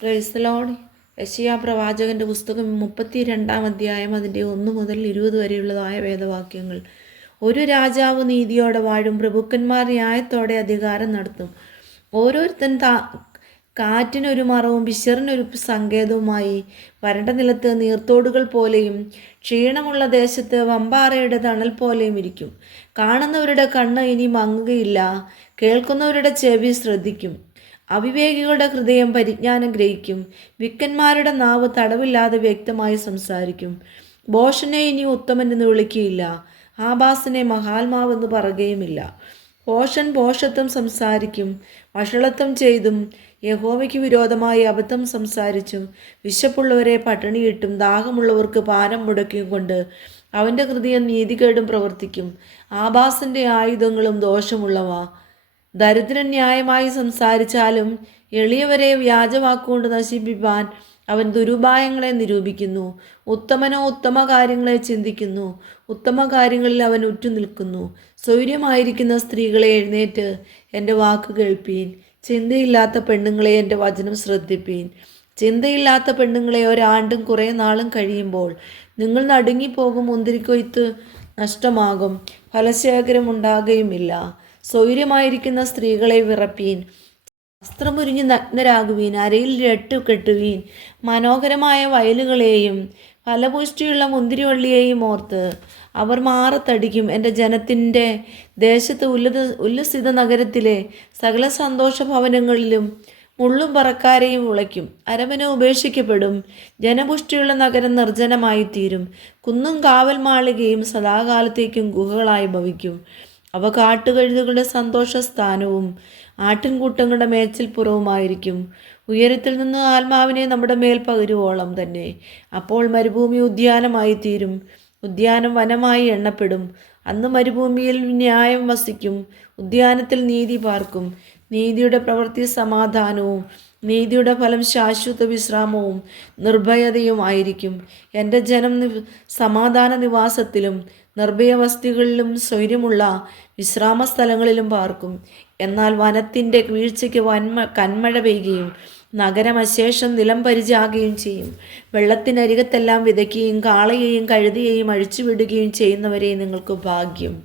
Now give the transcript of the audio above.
Praise the Lord. യെശയ്യാ പ്രവാചകന്റെ പുസ്തകം 32-ാം അധ്യായം അതിൻ്റെ 1 മുതൽ 20 വരെയുള്ളതായ വേദവാക്യങ്ങൾ. ഒരു രാജാവ് നീതിയോടെ വാഴും, പ്രഭുക്കന്മാർ ന്യായത്തോടെ അധികാരം നടത്തും. ഓരോരുത്തൻ കാറ്റിനൊരു മറവും വിശറിനൊരു സങ്കേതവുമായി വരണ്ട നിലത്ത് നീർത്തോടുകൾ പോലെയും ക്ഷീണമുള്ള ദേശത്ത് വമ്പാറയുടെ തണൽ പോലെയും ഇരിക്കും. കാണുന്നവരുടെ കണ്ണ് ഇനി മങ്ങുകയില്ല, കേൾക്കുന്നവരുടെ ചെവി ശ്രദ്ധിക്കും. അവിവേകികളുടെ ഹൃദയം പരിജ്ഞാനം ഗ്രഹിക്കും, വിക്കന്മാരുടെ നാവ് തടവില്ലാതെ വ്യക്തമായി സംസാരിക്കും. ഭോഷനെ ഇനി ഉത്തമൻ എന്ന് വിളിക്കുകയില്ല, ആഭാസനെ മഹാത്മാവെന്ന് പറയുകയുമില്ല. ഭോഷൻ ഭോഷത്വം സംസാരിക്കും, വഷളത്വം ചെയ്തും യഹോവയ്ക്ക് വിരോധമായി അബദ്ധം സംസാരിച്ചും വിശപ്പുള്ളവരെ പട്ടിണിയിട്ടും ദാഹമുള്ളവർക്ക് പാനം മുടക്കിയും കൊണ്ട് അവൻ്റെ ഹൃദയം നീതികേടും പ്രവർത്തിക്കും. ആഭാസൻ്റെ ആയുധങ്ങളും ദോഷമുള്ളവ. ദരിദ്രൻ ന്യായമായി സംസാരിച്ചാലും എളിയവരെ വ്യാജവാക്കുകൊണ്ട് നശിപ്പിപ്പാൻ അവൻ ദുരുപായങ്ങളെ നിരൂപിക്കുന്നു. ഉത്തമനോ ഉത്തമ കാര്യങ്ങളെ ചിന്തിക്കുന്നു, ഉത്തമ കാര്യങ്ങളിൽ അവൻ ഉറ്റുനിൽക്കുന്നു. സ്വൈര്യമായിരിക്കുന്ന സ്ത്രീകളെ എഴുന്നേറ്റ് എൻ്റെ വാക്ക് കേൾപ്പീൻ, ചിന്തയില്ലാത്ത പെണ്ണുങ്ങളെ എൻ്റെ വചനം ശ്രദ്ധിപ്പീൻ. ചിന്തയില്ലാത്ത പെണ്ണുങ്ങളെ ഒരാണ്ടും കുറേ നാളും കഴിയുമ്പോൾ നിങ്ങൾ നടുങ്ങിപ്പോകും, മുന്തിരിക്കൊയ്ത്ത് നഷ്ടമാകും, ഫലശേഖരം ഉണ്ടാകുകയുമില്ല. സ്വൈര്യമായിരിക്കുന്ന സ്ത്രീകളെ വിറപ്പീൻ, വസ്ത്രമുരിഞ്ഞ് നഗ്നരാകുവീൻ, അരയിൽ രട്ടു കെട്ടുവീൻ. മനോഹരമായ വയലുകളെയും ഫലപുഷ്ടിയുള്ള മുന്തിരിവള്ളിയെയും ഓർത്ത് അവർ മാറത്തടിക്കും. എൻ്റെ ജനത്തിൻ്റെ ദേശത്ത് ഉല്ലസിത നഗരത്തിലെ സകല സന്തോഷ ഭവനങ്ങളിലും മുള്ളും പറക്കാരെയും ഉളയ്ക്കും. അരമന ഉപേക്ഷിക്കപ്പെടും, ജനപുഷ്ടിയുള്ള നഗരം നിർജ്ജനമായിത്തീരും. കുന്നും കാവൽ മാളികയും സദാകാലത്തേക്കും ഗുഹകളായി ഭവിക്കും. അവ കാട്ടുകഴുതുകളുടെ സന്തോഷസ്ഥാനവും ആട്ടിൻകൂട്ടങ്ങളുടെ മേച്ചിൽപ്പുറവുമായിരിക്കും. ഉയരത്തിൽ നിന്ന് ആത്മാവിനെ നമ്മുടെ മേൽ പകരുവോളം തന്നെ. അപ്പോൾ മരുഭൂമി ഉദ്യാനമായി തീരും, ഉദ്യാനം വനമായി എണ്ണപ്പെടും. അന്ന് മരുഭൂമിയിൽ ന്യായം വസിക്കും, ഉദ്യാനത്തിൽ നീതി പാർക്കും. നീതിയുടെ പ്രവൃത്തി സമാധാനവും നീതിയുടെ ഫലം ശാശ്വത വിശ്രാമവും നിർഭയതയും ആയിരിക്കും. എൻ്റെ ജനം സമാധാന നിവാസത്തിലും നിർഭയവസ്തികളിലും സ്വൈര്യമുള്ള വിശ്രാമ സ്ഥലങ്ങളിലും പാർക്കും. എന്നാൽ വനത്തിൻ്റെ വീഴ്ചയ്ക്ക് കന്മഴ പെയ്യുകയും നഗരം അശേഷം നിലം പരിചാകുകയും ചെയ്യും. വെള്ളത്തിനരികത്തെല്ലാം വിതയ്ക്കുകയും കാളയെയും കഴുതയെയും അഴിച്ചുവിടുകയും ചെയ്യുന്നവരെ നിങ്ങൾക്ക് ഭാഗ്യം.